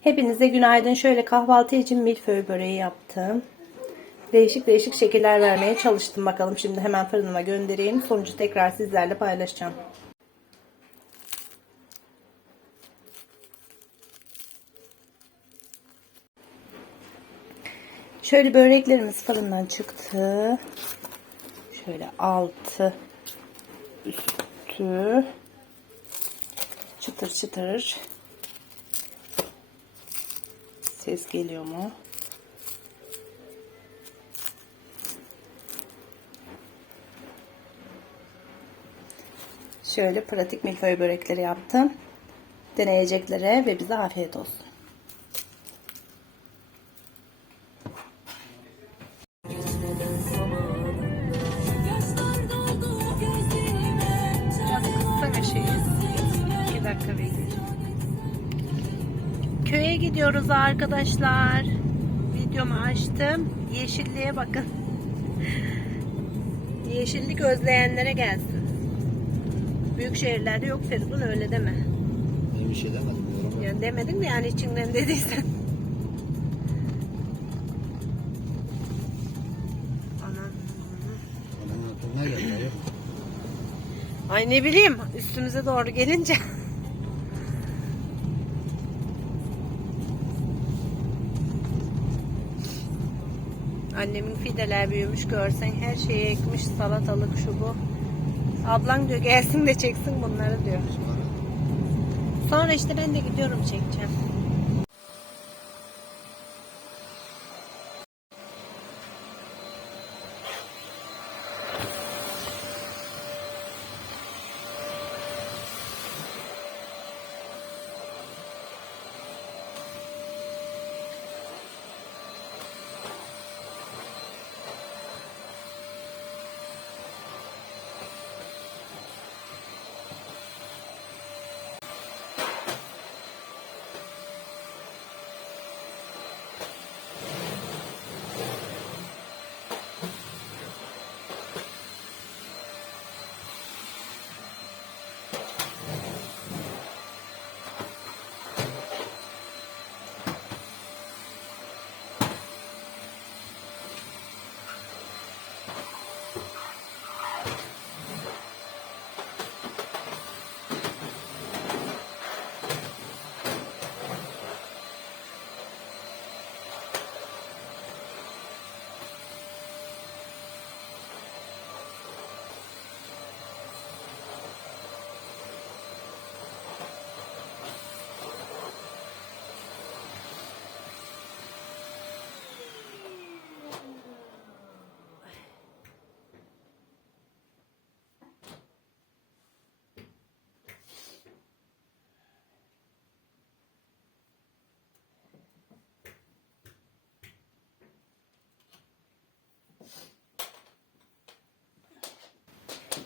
Hepinize günaydın. Şöyle kahvaltı için milföy böreği yaptım. Değişik değişik şekiller vermeye çalıştım. Bakalım şimdi hemen fırınıma göndereyim. Sonucu tekrar sizlerle paylaşacağım. Şöyle böreklerimiz fırından çıktı. Şöyle altı üstü çıtır çıtır ses geliyor mu? Şöyle pratik milföy börekleri yaptım. Deneyeceklere ve bize afiyet olsun. Bir şeyiz. 2 dakika bekleyeceğim. Gidiyoruz arkadaşlar. Videomu açtım. Yeşilliğe bakın. Yeşillik özleyenlere gelsin. Büyük şehirlerde yok Feridun öyle deme. Ben bir şey demedim. Yoruma. Ya demedim mi yani içinden dediysen. Ay ne bileyim üstümüze doğru gelince. Annemin fideler büyümüş görsen her şeyi ekmiş salatalık şu bu. Ablan diyor gelsin de çeksin bunları diyor. Sonra işte ben de gidiyorum çekeceğim.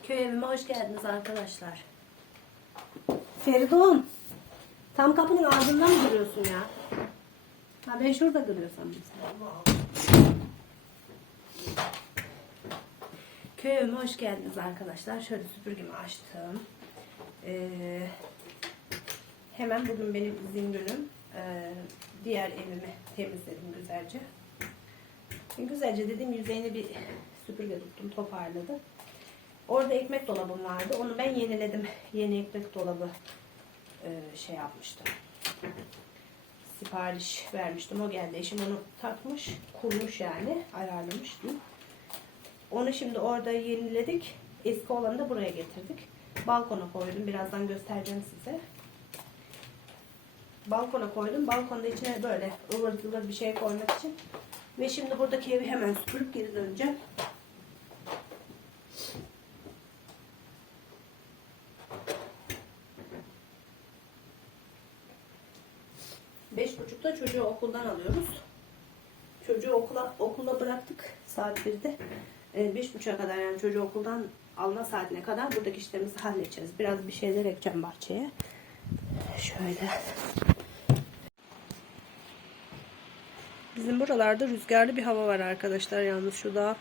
Köy evime hoş geldiniz arkadaşlar. Feridun. Tam kapının ağzından mı duruyorsun ya? Ha ben şurada duruyorsam mesela. Köy evime hoş geldiniz arkadaşlar. Şöyle süpürgemi açtım. Ee, hemen bugün benim izin günüm. Ee, diğer evimi temizledim güzelce. Güzelce dedim yüzeyine bir süpürge tuttum toparladım. Orada ekmek dolabım vardı. Onu ben yeniledim. Yeni ekmek dolabı e, şey yapmıştım. Sipariş vermiştim. O geldi. Eşim onu takmış. Kurmuş yani. Ayarlamış. Onu şimdi orada yeniledik. Eski olanı da buraya getirdik. Balkona koydum. Birazdan göstereceğim size. Balkona koydum. Balkonda içine böyle ıvır zıvır bir şey koymak için. Ve şimdi buradaki evi hemen süpürüp geri döneceğim. Beş buçukta çocuğu okuldan alıyoruz. Çocuğu okula okula bıraktık saat 1'de. Ee, beş buçuğa kadar yani çocuğu okuldan alma saatine kadar buradaki işlerimizi halledeceğiz. Biraz bir şeyler ekeceğim bahçeye. Şöyle. Bizim buralarda rüzgarlı bir hava var arkadaşlar. Yalnız şu da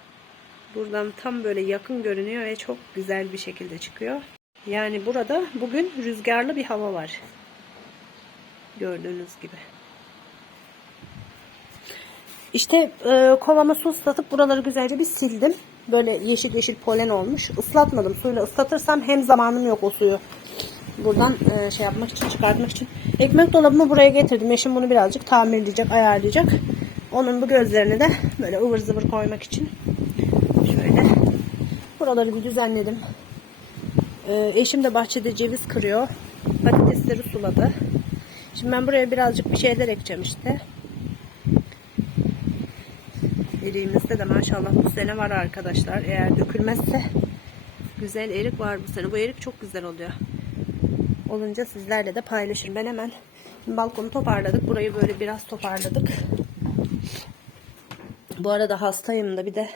buradan tam böyle yakın görünüyor ve çok güzel bir şekilde çıkıyor. Yani burada bugün rüzgarlı bir hava var. Gördüğünüz gibi. İşte e, kovama su ıslatıp buraları güzelce bir sildim. Böyle yeşil yeşil polen olmuş. Islatmadım. Suyla ıslatırsam hem zamanım yok o suyu. Buradan e, şey yapmak için, çıkartmak için. Ekmek dolabımı buraya getirdim. Eşim bunu birazcık tamirleyecek, ayarlayacak. Onun bu gözlerini de böyle ıvır zıvır koymak için. Şöyle. Buraları bir düzenledim. E, eşim de bahçede ceviz kırıyor. Patatesleri suladı. Şimdi ben buraya birazcık bir şeyler ekeceğim işte. Eriğimizde de maşallah bu sene var arkadaşlar. Eğer dökülmezse güzel erik var bu sene. Bu erik çok güzel oluyor. Olunca sizlerle de paylaşırım. Ben hemen balkonu toparladık. Burayı böyle biraz toparladık. Bu arada hastayım da bir de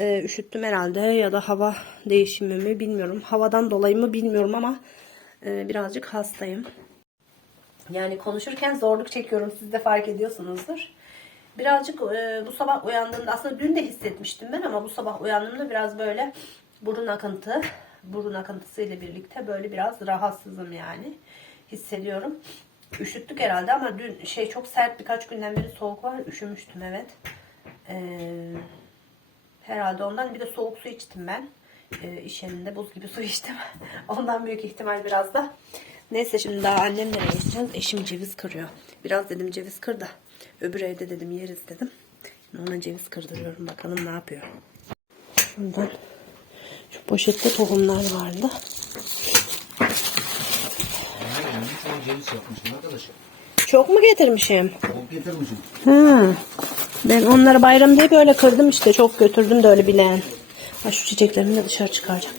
e, üşüttüm herhalde ya da hava değişimi mi bilmiyorum. Havadan dolayı mı bilmiyorum ama e, birazcık hastayım. Yani konuşurken zorluk çekiyorum. Siz de fark ediyorsunuzdur. Birazcık e, bu sabah uyandığımda aslında dün de hissetmiştim ben ama bu sabah uyandığımda biraz böyle burun akıntı, burun akıntısı ile birlikte böyle biraz rahatsızım yani. Hissediyorum. Üşüttük herhalde ama dün şey çok sert birkaç günden beri soğuk var. Üşümüştüm evet. Ee, herhalde ondan bir de soğuk su içtim ben. Ee, iş yerinde buz gibi su içtim. ondan büyük ihtimal biraz da. Neyse şimdi daha annemlere geçeceğiz. Eşim ceviz kırıyor. Biraz dedim ceviz kır da öbür evde dedim yeriz dedim. Şimdi ona ceviz kırdırıyorum. Bakalım ne yapıyor. Şuradan şu poşette tohumlar vardı. Çok mu getirmişim? Çok getirmişim. Ha. Ben onları bayram diye böyle kırdım işte. Çok götürdüm de öyle bilen. Ha, şu çiçeklerimi de dışarı çıkaracağım.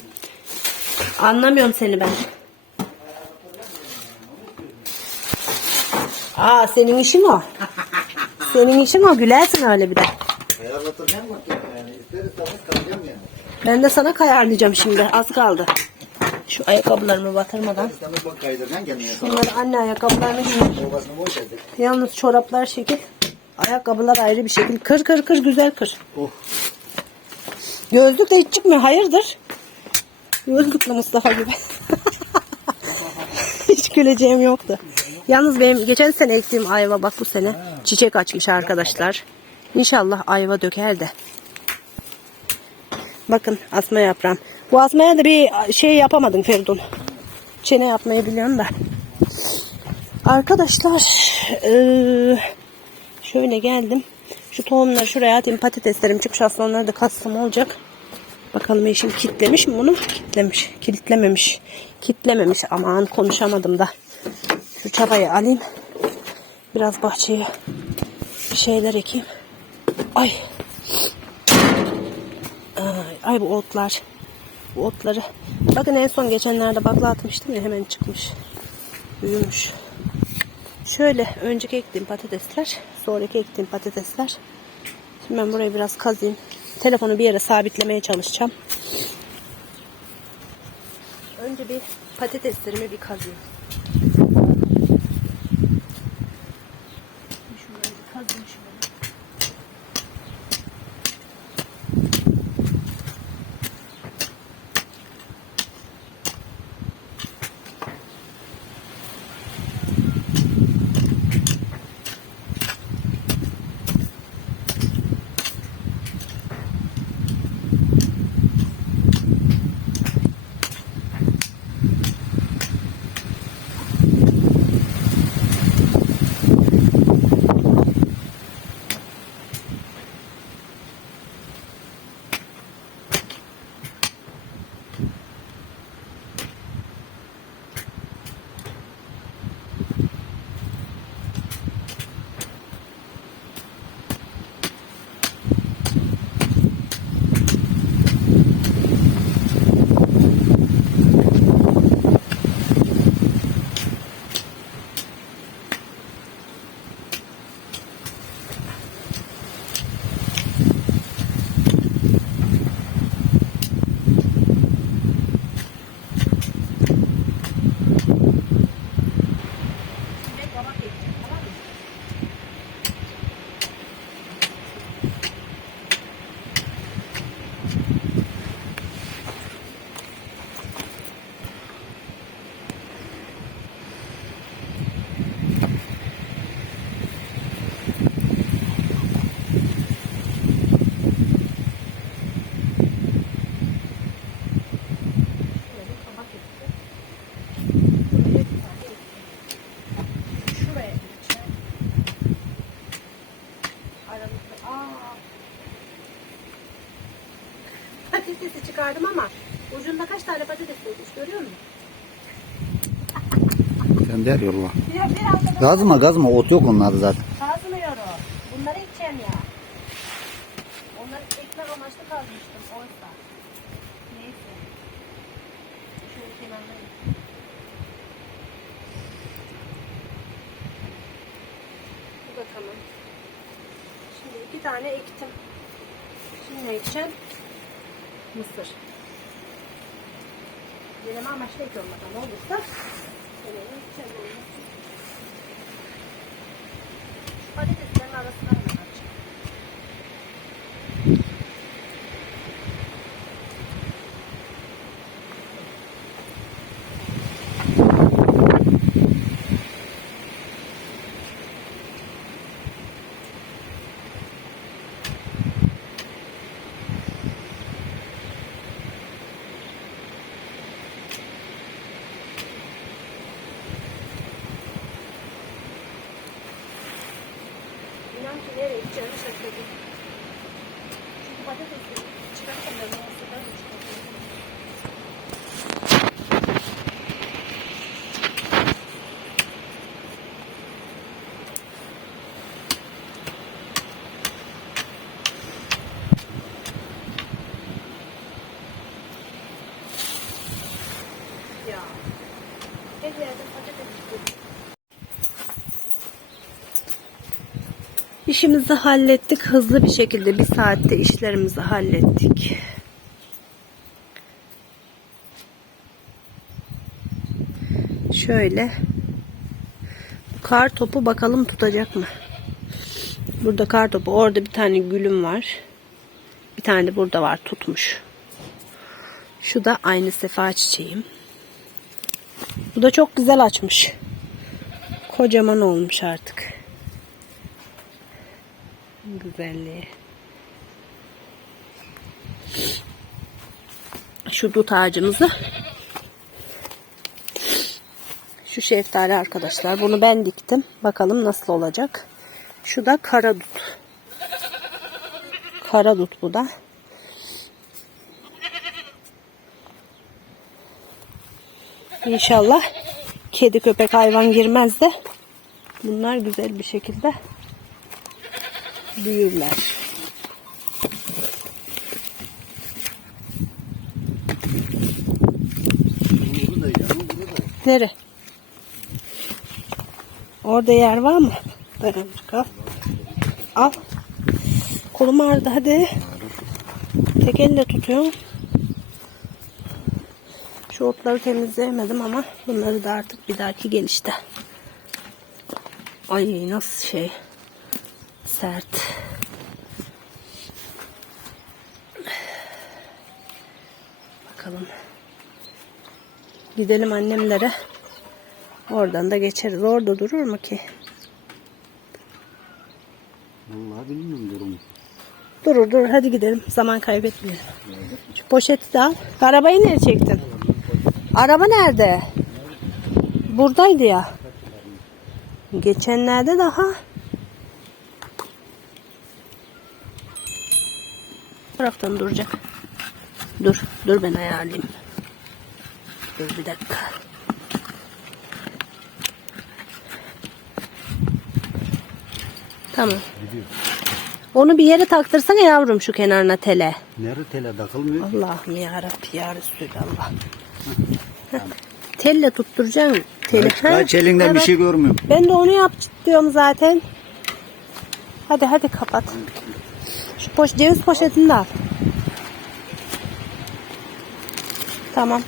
Anlamıyorum seni ben. Aa senin işin o. Senin işin o. Gülersin öyle bir de. Ayarlatacağım bak yani. İster istemez kalacağım yani. Ben de sana kayarlayacağım şimdi. Az kaldı. Şu ayakkabılarımı batırmadan. Bunları anne ayakkabılarını giyin. Yalnız çoraplar şekil. Ayakkabılar ayrı bir şekil. Kır kır kır güzel kır. Oh. Gözlük de hiç çıkmıyor. Hayırdır? Gözlüklü Mustafa gibi. hiç güleceğim yoktu. Yalnız benim geçen sene ektiğim ayva bak bu sene çiçek açmış arkadaşlar. İnşallah ayva döker de. Bakın asma yaprağım. Bu asmaya da bir şey yapamadım Feridun. Çene yapmayı biliyorum da. Arkadaşlar eee, şöyle geldim. Şu tohumları şuraya atayım patateslerim çıkmış aslında onları da kassam olacak. Bakalım eşim kitlemiş mi bunu? Kitlemiş. Kilitlememiş. Kitlememiş. Aman konuşamadım da. Şu çabayı alayım. Biraz bahçeye şeyler ekeyim. Ay. Ay, ay bu otlar. Bu otları. Bakın en son geçenlerde bakla atmıştım ya hemen çıkmış. Büyümüş. Şöyle önceki ektiğim patatesler, sonraki ektiğim patatesler. Şimdi ben burayı biraz kazıyım. Telefonu bir yere sabitlemeye çalışacağım. Önce bir patateslerimi bir kazıyım. Gönder yolla. Gazma gazma ot yok onlarda zaten. kazmıyorum. Bunları içeceğim ya. Onları ekmek amaçlı kazmıştım oysa. Neyse. Şöyle Bu da tamam. Şimdi iki tane ektim. Şimdi ne ekeceğim? Mısır. Deneme amaçlı ek olmadan olursa deneme ekeceğim onu. Şu patateslerin arasına mı açacağım? İnan ki nereye gideceğimi şaşırdım. Çünkü patatesleri çıkartıp ben meyvesinden de çıkartıyorum. Ya. Her yerde patates çıkıyor. İşimizi hallettik. Hızlı bir şekilde bir saatte işlerimizi hallettik. Şöyle. Kar topu bakalım tutacak mı? Burada kar topu. Orada bir tane gülüm var. Bir tane de burada var tutmuş. Şu da aynı sefa çiçeğim. Bu da çok güzel açmış. Kocaman olmuş artık güzelliği. Şu dut ağacımızı şu şeftali arkadaşlar. Bunu ben diktim. Bakalım nasıl olacak. Şu da kara dut. Kara dut bu da. İnşallah kedi köpek hayvan girmez de bunlar güzel bir şekilde büyürler. Nere? Orada yer var mı? Ver amcık al. Al. Kolum ağrıdı hadi. Tek elle tutuyorum. Şu otları temizleyemedim ama bunları da artık bir dahaki gelişte. Ay nasıl şey. Sert. Bakalım. Gidelim annemlere. Oradan da geçeriz. Orada durur mu ki? Vallahi bilmiyorum durumu. Durur durur. Hadi gidelim. Zaman kaybetmeyelim. Şu poşeti de al. Arabayı nereye çektin? Araba nerede? Buradaydı ya. Geçenlerde daha. Taraftan duracak. Dur. Dur ben ayarlayayım. Dur bir dakika. Tamam. Gidiyor. Onu bir yere taktırsana yavrum şu kenarına tele. Nerede tele takılmıyor? Allah'ım ya Rabbi ya Resulallah. Heh. Telle tutturacaksın. Kaç, ha? kaç elinden bir Evet. şey görmüyorum. Ben de onu yap diyorum zaten. Hadi hadi kapat. Şu poş, ceviz poşetini de al. Tamam.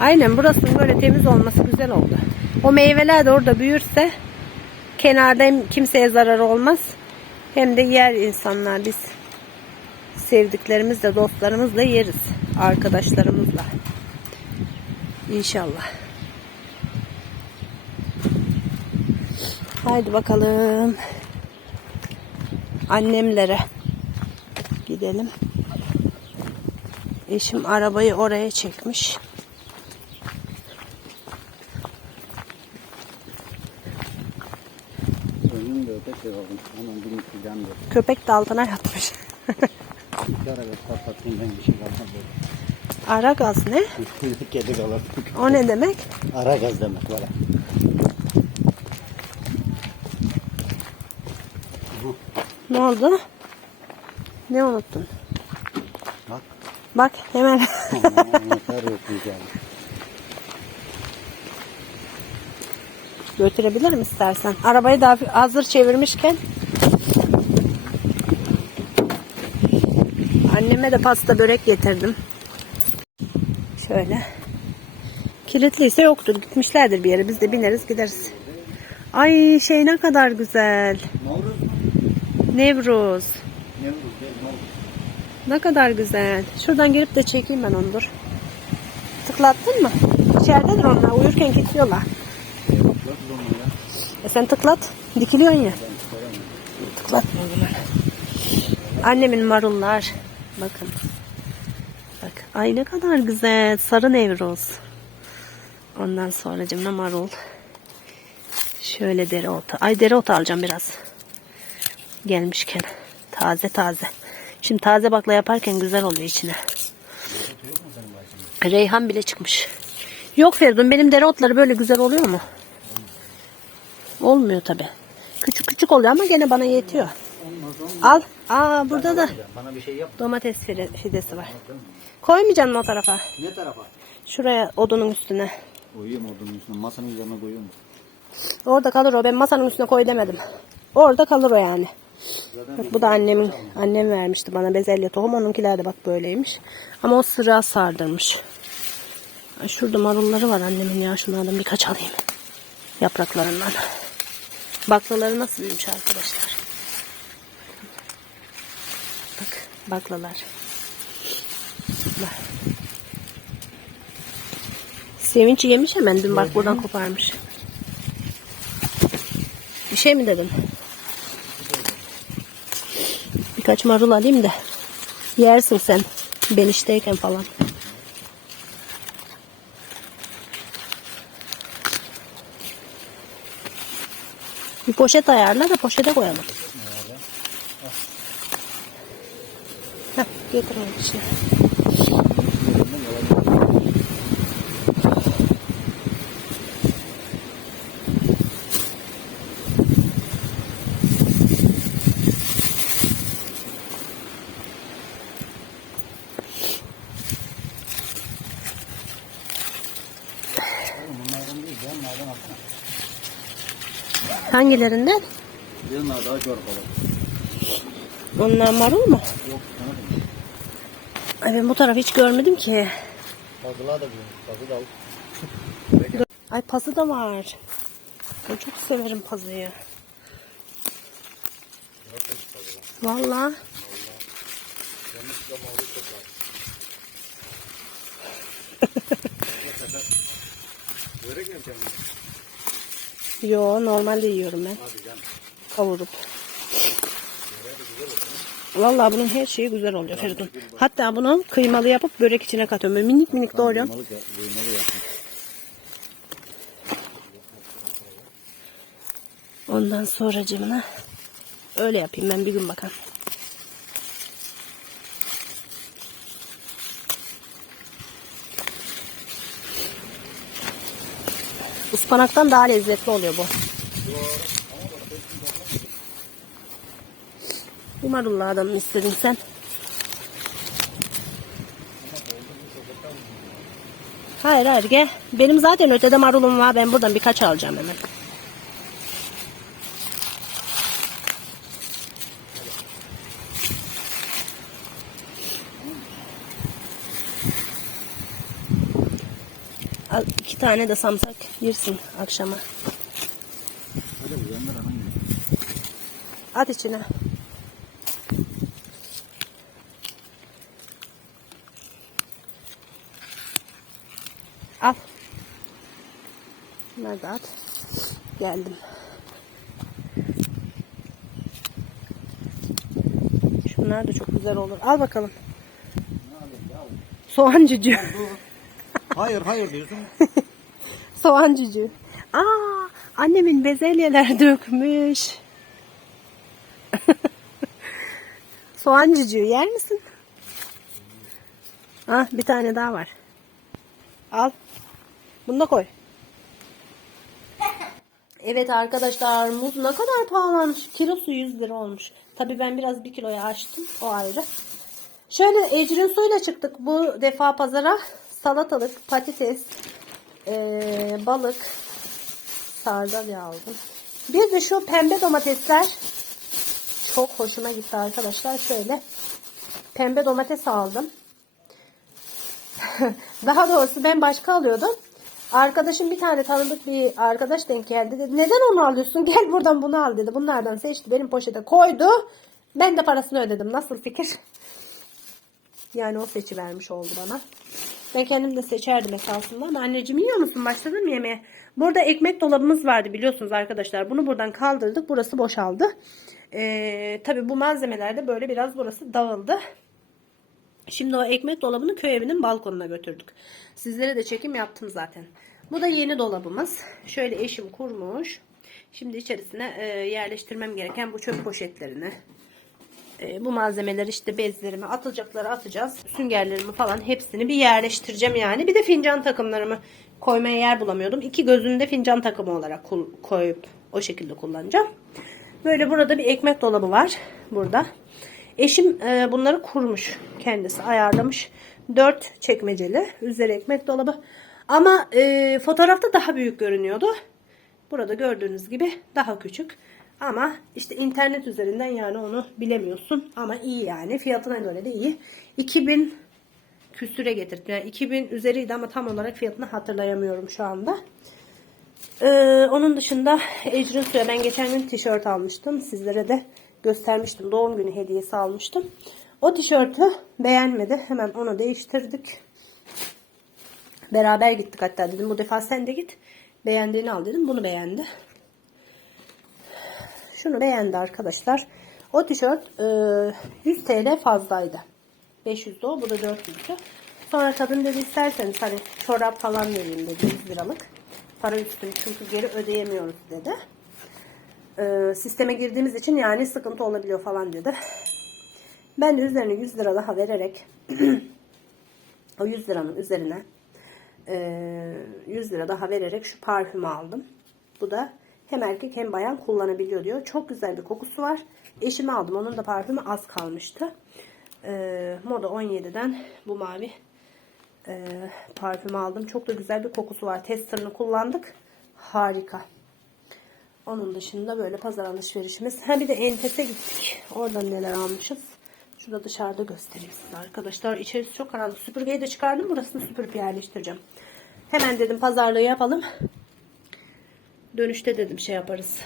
Aynen burasının böyle temiz olması güzel oldu. O meyveler de orada büyürse kenarda hem kimseye zarar olmaz. Hem de yer insanlar biz. Sevdiklerimizle dostlarımızla yeriz. Arkadaşlarımızla. İnşallah. Haydi bakalım. Annemlere gidelim. Eşim arabayı oraya çekmiş. Köpek de altına yatmış. Ara şey. Ara gaz ne? Kedi. O ne demek? Ara gaz demek. Bu. Ne oldu? Ne unuttun? Bak. Bak hemen. Götürebilirim istersen. Arabayı da hazır çevirmişken. Anneme de pasta börek getirdim. Şöyle. Kilitliyse yoktur. Gitmişlerdir bir yere. Biz de bineriz gideriz. Ay şey ne kadar güzel. Nevruz. Nevruz Navruz. Ne kadar güzel. Şuradan girip de çekeyim ben onu dur. Tıklattın mı? İçeridedir onlar. Uyurken ya? E sen tıklat. Dikiliyorsun ya. Tıklatma zaman. Annemin marullar. Bakın. Bak. Ay ne kadar güzel. Sarı nevroz. Ondan sonra cimna marul. Şöyle dereotu. Ay dereotu alacağım biraz. Gelmişken. Taze taze. Şimdi taze bakla yaparken güzel oluyor içine. Reyhan bile çıkmış. Yok Feridun benim dereotları böyle güzel oluyor mu? Olmuyor tabi. Küçük küçük oluyor ama gene bana yetiyor. Al. Aa burada da Bana bir şey yap. domates fide- fidesi var. Koymayacaksın mı o tarafa? Ne tarafa? Şuraya odunun üstüne. Koyuyorum odunun üstüne. Masanın üzerine koyuyorum. Orada kalır o. Ben masanın üstüne koy demedim. Orada kalır o yani. Bak bu da annemin annem vermişti bana bezelye tohum. Onunkiler de bak böyleymiş. Ama o sıra sardırmış. Ay şurada marulları var annemin ya. Şunlardan birkaç alayım. Yapraklarından. Baklaları nasıl büyümüş arkadaşlar. Bak baklalar. Bak. Sevinç yemiş hemen dün bak buradan koparmış. Bir şey mi dedim? Birkaç marul alayım da yersin sen ben işteyken falan. Bir poşet ayarla da poşete koyalım. Heh, getir onu içine. Bunlardan değil ya. Bunlardan atma. Hangilerinden? Bunlar daha zor kalır. Onlar marul mu? Yok? Ay ben bu tarafı hiç görmedim ki. Fazla da büyümüş. Fazla da al. Ay pazı da var. Ben çok severim pazıyı. Mi yapacaksın? Yo normalde yiyorum ben. Kavurup. Vallahi bunun her şeyi güzel oluyor Feridun. Hatta bunu kıymalı yapıp börek içine katıyorum. Böyle minik minik doğruyorum. Ondan sonra cımına öyle yapayım ben bir gün bakalım. Ispanaktan daha lezzetli oluyor bu. Bu marullardan mı istedin sen? Hayır hayır gel. Benim zaten ötede marulum var. Ben buradan birkaç alacağım hemen. Al iki tane de samsak yersin akşama. At içine. Al. Da at. Geldim. Şunlar da çok güzel olur. Al bakalım. Soğan cücü. Hayır hayır diyorsun. Soğan cücü. Aa, annemin bezelyeler dökmüş. Soğan cücüğü yer misin? Ah bir tane daha var. Al. Bunu da koy. Evet arkadaşlar muz ne kadar pahalanmış. Kilosu 100 lira olmuş. Tabii ben biraz bir kiloya açtım. O ayrı. Şöyle ecrin suyla çıktık bu defa pazara. Salatalık, patates, eee, balık, sardalya aldım. Bir de şu pembe domatesler çok hoşuma gitti arkadaşlar. Şöyle pembe domates aldım. Daha doğrusu ben başka alıyordum. Arkadaşım bir tane tanıdık bir arkadaş denk geldi. Dedi, neden onu alıyorsun? Gel buradan bunu al dedi. Bunlardan seçti. Benim poşete koydu. Ben de parasını ödedim. Nasıl fikir? Yani o seçi vermiş oldu bana. Ben kendim de seçerdim esasında ama anneciğim yiyor musun? Başladın mı yemeğe? Burada ekmek dolabımız vardı biliyorsunuz arkadaşlar. Bunu buradan kaldırdık. Burası boşaldı. Ee, tabii bu malzemelerde böyle biraz burası dağıldı. Şimdi o ekmek dolabını köy evinin balkonuna götürdük. Sizlere de çekim yaptım zaten. Bu da yeni dolabımız. Şöyle eşim kurmuş. Şimdi içerisine e, yerleştirmem gereken bu çöp poşetlerini, e, bu malzemeler işte bezlerimi atılacakları atacağız. Süngerlerimi falan hepsini bir yerleştireceğim yani. Bir de fincan takımlarımı koymaya yer bulamıyordum. İki gözünde fincan takımı olarak koyup o şekilde kullanacağım. Böyle burada bir ekmek dolabı var. Burada. Eşim e, bunları kurmuş. Kendisi ayarlamış. Dört çekmeceli. Üzeri ekmek dolabı. Ama e, fotoğrafta daha büyük görünüyordu. Burada gördüğünüz gibi daha küçük. Ama işte internet üzerinden yani onu bilemiyorsun. Ama iyi yani. Fiyatına göre de iyi. 2000 küsüre getirdim. Yani 2000 üzeriydi ama tam olarak fiyatını hatırlayamıyorum şu anda. Ee, onun dışında Ecrin Su'ya ben geçen gün tişört almıştım. Sizlere de göstermiştim. Doğum günü hediyesi almıştım. O tişörtü beğenmedi. Hemen onu değiştirdik. Beraber gittik hatta dedim. Bu defa sen de git. Beğendiğini al dedim. Bunu beğendi. Şunu beğendi arkadaşlar. O tişört e, 100 TL fazlaydı. 500 de o. Bu da 400'dü. Sonra kadın dedi isterseniz hani çorap falan vereyim dedi 100 liralık. Para üstünü çünkü geri ödeyemiyoruz dedi. E, sisteme girdiğimiz için yani sıkıntı olabiliyor falan dedi. Ben de üzerine 100 lira daha vererek o 100 liranın üzerine e, 100 lira daha vererek şu parfümü aldım. Bu da hem erkek hem bayan kullanabiliyor diyor. Çok güzel bir kokusu var. Eşime aldım. Onun da parfümü az kalmıştı. E, Moda 17'den bu mavi e, parfümü aldım. Çok da güzel bir kokusu var. Testerını kullandık. Harika. Onun dışında böyle pazar alışverişimiz. Ha bir de Enfes'e gittik. Oradan neler almışız. Şurada dışarıda göstereyim size arkadaşlar. İçerisi çok karanlık. Süpürgeyi de çıkardım. Burasını süpürüp yerleştireceğim. Hemen dedim pazarlığı yapalım. Dönüşte dedim şey yaparız.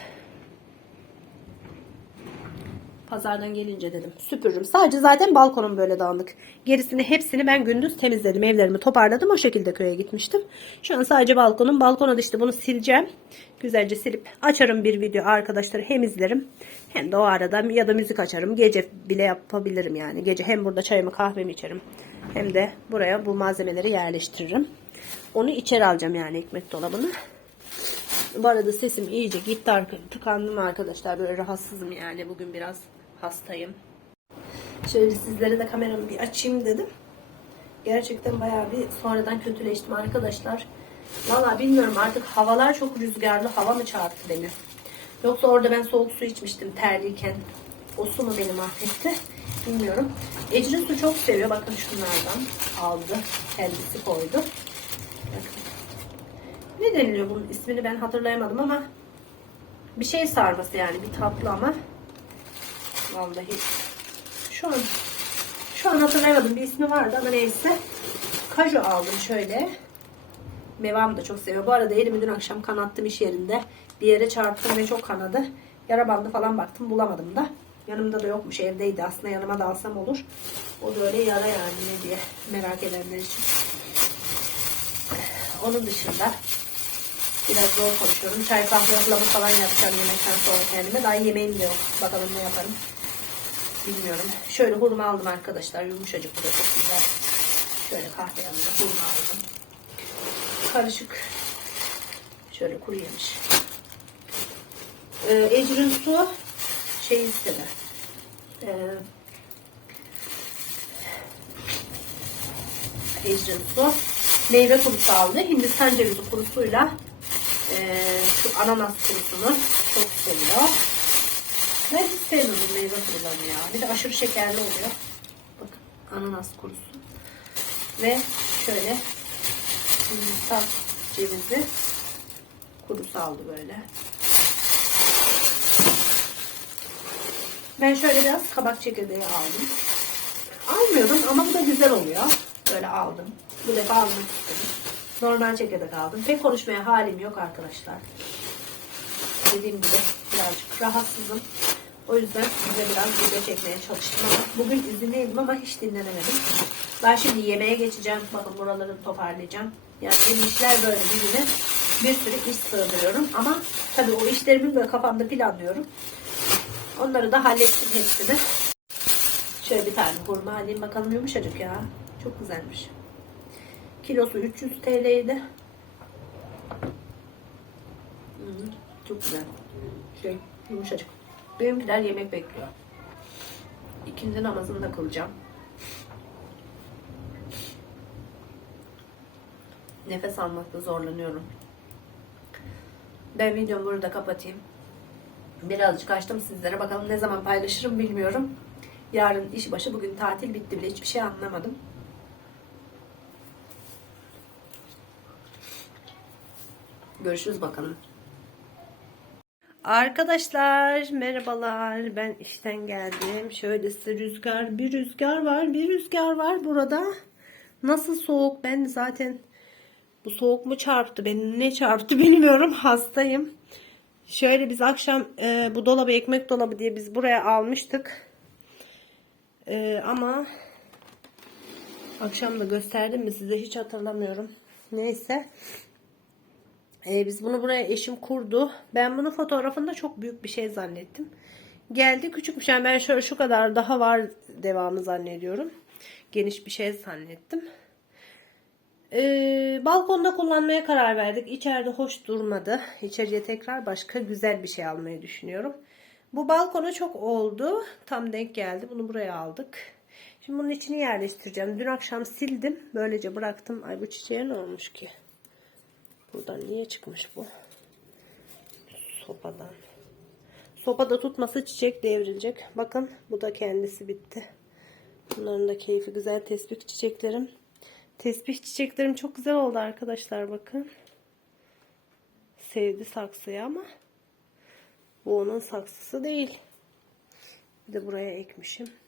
Pazardan gelince dedim süpürürüm. Sadece zaten balkonum böyle dağınık. Gerisini hepsini ben gündüz temizledim. Evlerimi toparladım. O şekilde köye gitmiştim. Şu an sadece balkonum. Balkona da işte bunu sileceğim. Güzelce silip açarım bir video arkadaşları hem izlerim. Hem de o arada ya da müzik açarım. Gece bile yapabilirim yani. Gece hem burada çayımı kahvemi içerim. Hem de buraya bu malzemeleri yerleştiririm. Onu içeri alacağım yani ekmek dolabını. Bu arada sesim iyice gitti. Tıkandım arkadaşlar. Böyle rahatsızım yani. Bugün biraz hastayım. Şöyle sizlere de kameramı bir açayım dedim. Gerçekten bayağı bir sonradan kötüleştim arkadaşlar. Valla bilmiyorum artık havalar çok rüzgarlı. Hava mı çarptı beni? Yoksa orada ben soğuk su içmiştim terliyken. O su mu beni mahvetti? Bilmiyorum. Ecrin su çok seviyor. Bakın şunlardan aldı. Kendisi koydu. Bakın. Ne deniliyor bunun ismini ben hatırlayamadım ama bir şey sarması yani bir tatlı ama vallahi şu an şu an hatırlayamadım bir ismi vardı ama neyse kaju aldım şöyle Mevam da çok seviyor. Bu arada elimi dün akşam kanattım iş yerinde. Bir yere çarptım ve çok kanadı. Yara bandı falan baktım bulamadım da. Yanımda da yokmuş evdeydi. Aslında yanıma da alsam olur. O da öyle yara yani ne diye merak edenler için. Onun dışında biraz zor konuşuyorum. Çay kahve ıhlamur falan yapacağım yemekten sonra kendime. Daha yemeğim de yok. Bakalım ne yaparım. Bilmiyorum. Şöyle hurma aldım arkadaşlar. Yumuşacık bu da çok güzel. Şöyle kahve yanında hurma aldım. Karışık. Şöyle kuru yemiş. Ee, Ecrin su şey istedi. Ee, Ecrin su. Meyve kurusu aldı. Hindistan cevizi kurusuyla eee, şu ananas kurusunu çok seviyor. Ben hiç sevmiyorum meyve kurularını ya. Bir de aşırı şekerli oluyor. Bakın ananas kurusu. Ve şöyle Hindistan cevizi kurusu aldı böyle. Ben şöyle biraz kabak çekirdeği aldım. Almıyordum ama bu da güzel oluyor. Böyle aldım. Bu defa almak istedim. Normal çekirdek aldım. Pek konuşmaya halim yok arkadaşlar. Dediğim gibi birazcık rahatsızım. O yüzden size biraz video çekmeye çalıştım ama bugün izinliydim ama hiç dinlenemedim. Ben şimdi yemeğe geçeceğim. Bakın buraları toparlayacağım. Yani benim işler böyle bir güne bir sürü iş sığdırıyorum ama tabii o işlerimi böyle kafamda planlıyorum. Onları da hallettim hepsini. Şöyle bir tane hurma alayım bakalım yumuşacık ya. Çok güzelmiş. Kilosu 300 TL'ydi. Hmm, çok güzel. Şey yumuşacık. Benimkiler yemek bekliyor. İkindi namazını da kılacağım. Nefes almakta zorlanıyorum. Ben videomu burada kapatayım. Birazcık açtım sizlere. Bakalım ne zaman paylaşırım bilmiyorum. Yarın işbaşı. Bugün tatil bitti bile. Hiçbir şey anlamadım. Görüşürüz bakalım. Arkadaşlar merhabalar. Ben işten geldim. Şöyle size rüzgar, bir rüzgar var, bir rüzgar var burada. Nasıl soğuk? Ben zaten bu soğuk mu çarptı beni? Ne çarptı bilmiyorum. Hastayım. Şöyle biz akşam e, bu dolabı ekmek dolabı diye biz buraya almıştık. E, ama akşam da gösterdim mi size hiç hatırlamıyorum. Neyse. E, biz bunu buraya eşim kurdu. Ben bunu fotoğrafında çok büyük bir şey zannettim. Geldi küçükmüş. Yani ben şöyle şu kadar daha var devamı zannediyorum. Geniş bir şey zannettim. Ee, balkonda kullanmaya karar verdik. İçeride hoş durmadı. İçeriye tekrar başka güzel bir şey almayı düşünüyorum. Bu balkona çok oldu. Tam denk geldi. Bunu buraya aldık. Şimdi bunun içini yerleştireceğim. Dün akşam sildim. Böylece bıraktım. Ay bu çiçeğe ne olmuş ki? Buradan niye çıkmış bu? Sopadan. Sopada tutması çiçek devrilecek. Bakın bu da kendisi bitti. Bunların da keyfi güzel tespih çiçeklerim. Tesbih çiçeklerim çok güzel oldu arkadaşlar bakın. Sevdi saksıyı ama bu onun saksısı değil. Bir de buraya ekmişim.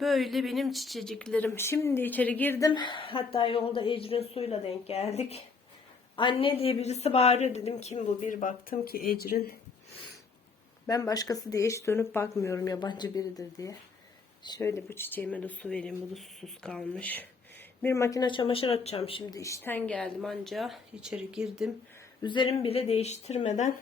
Böyle benim çiçeciklerim. Şimdi içeri girdim. Hatta yolda Ecrin suyla denk geldik. Anne diye birisi bağırıyor dedim kim bu bir baktım ki Ecrin. Ben başkası diye hiç dönüp bakmıyorum yabancı biridir diye. Şöyle bu çiçeğime de su vereyim. Bu da susuz kalmış. Bir makine çamaşır atacağım şimdi. işten geldim anca. içeri girdim. Üzerimi bile değiştirmeden